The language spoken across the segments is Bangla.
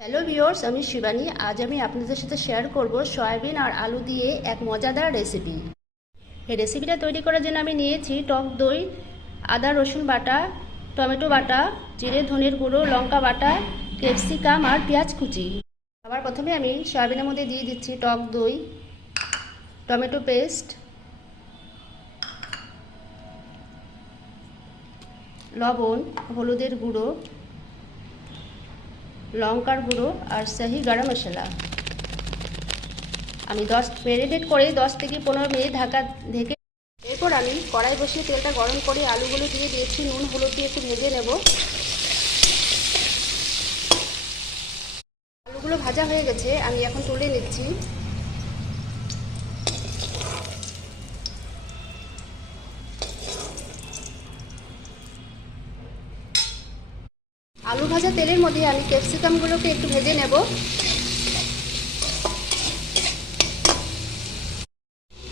হ্যালো ভিউয়ার্স, আমি শিবানী। আজ আমি আপনাদের সাথে শেয়ার করব সয়াবিন আর আলু দিয়ে এক মজাদার রেসিপি। এই রেসিপিটা তৈরি করার জন্য আমি নিয়েছি টক দই, আদা রসুন বাটা, টমেটো বাটা, জিরে ধনের গুঁড়ো, লঙ্কা বাটা, ক্যাপসিকাম আর পেঁয়াজ কুচি। আবার প্রথমে আমি সয়াবিনের মধ্যে দিয়ে দিচ্ছি টক দই, টমেটো পেস্ট, লবণ, হলুদের গুঁড়ো, লঙ্কার গুঁড়ো আর শাহি গরম মশলা। আমি ম্যারিনেট করে 10 থেকে 15 মিনিট ঢেকে। এরপর আমি কড়াই বসিয়ে তেলটা গরম করে আলুগুলো দিয়ে দিয়েছি, নুন হলুদ দিয়ে একটু ভেজে নেব। আলুগুলো ভাজা হয়ে গেছে, আমি এখন তুলে নিচ্ছি। আলু ভাজা তেলের মধ্যে আমি ক্যাপসিকামগুলোকে একটু ভেজে নেব।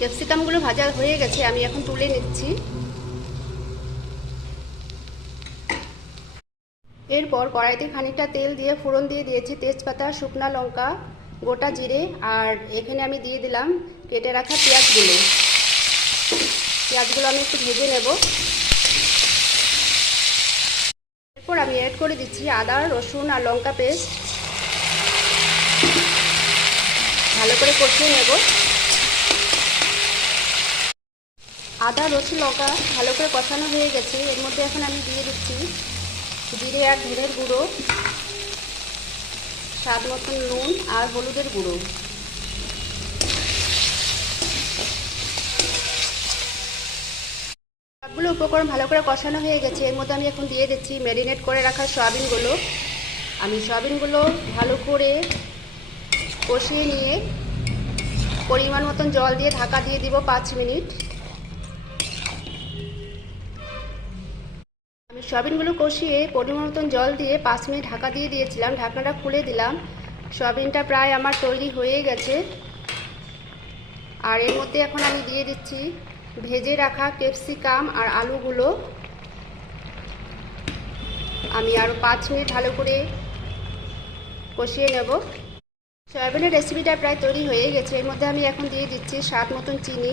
ক্যাপসিকামগুলো ভাজা হয়ে গেছে, আমি এখন তুলে নিচ্ছি। এরপর কড়াইতে খানিকটা তেল দিয়ে ফোড়ন দিয়ে দিয়েছি তেজপাতা, শুকনা লঙ্কা, গোটা জিরে, আর এখানে আমি দিয়ে দিলাম কেটে রাখা পেঁয়াজগুলো। পেঁয়াজগুলো আমি একটু ভেজে নেব। এরপর আমি অ্যাড করে দিচ্ছি আদা রসুন আর লঙ্কা পেস্ট। ভালো করে কষিয়ে নেব। আদা রসুন লঙ্কা ভালো করে কষানো হয়ে গেছে। এর মধ্যে এখন আমি দিয়ে দিচ্ছি জিরে আর ধনের গুঁড়ো, স্বাদ মতন নুন আর হলুদের গুঁড়ো। সবগুলো উপকরণ ভালো করে কষানো হয়ে গেছে। এর মধ্যে আমি এখন দিয়ে দিচ্ছি ম্যারিনেট করে রাখা সয়াবিনগুলো। আমি সয়াবিনগুলো ভালো করে কষিয়ে নিয়ে পরিমাণ মতন জল দিয়ে ঢাকা দিয়ে দিব 5 মিনিট। আমি সয়াবিনগুলো কষিয়ে পরিমাণ মতন জল দিয়ে 5 মিনিট ঢাকা দিয়ে দিয়েছিলাম। ঢাকনাটা খুলে দিলাম। সয়াবিনটা প্রায় আমার তৈরি হয়ে গেছে। আর এর মধ্যে এখন আমি দিয়ে দিচ্ছি ভেজে রাখা ক্যাপসিকাম আর আলুগুলো। আমি আরও 5 মিনিট ভালো করে কষিয়ে নেব। সয়াবিনের রেসিপিটা প্রায় তৈরি হয়ে গেছে। এর মধ্যে আমি এখন দিয়ে দিচ্ছি স্বাদ মতন চিনি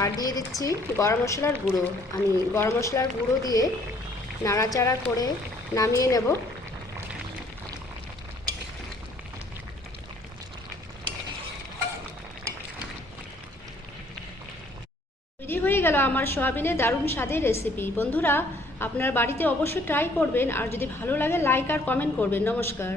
আর দিয়ে দিচ্ছি গরম মশলার গুঁড়ো। আমি গরম মশলার গুঁড়ো দিয়ে নাড়াচাড়া করে নামিয়ে নেব। তৈরি হয়ে গেল আমার সয়াবিনের দারুণ স্বাদের রেসিপি। বন্ধুরা, আপনার বাড়িতে অবশ্যই ট্রাই করবেন, আর যদি ভালো লাগে লাইক আর কমেন্ট করবেন। নমস্কার।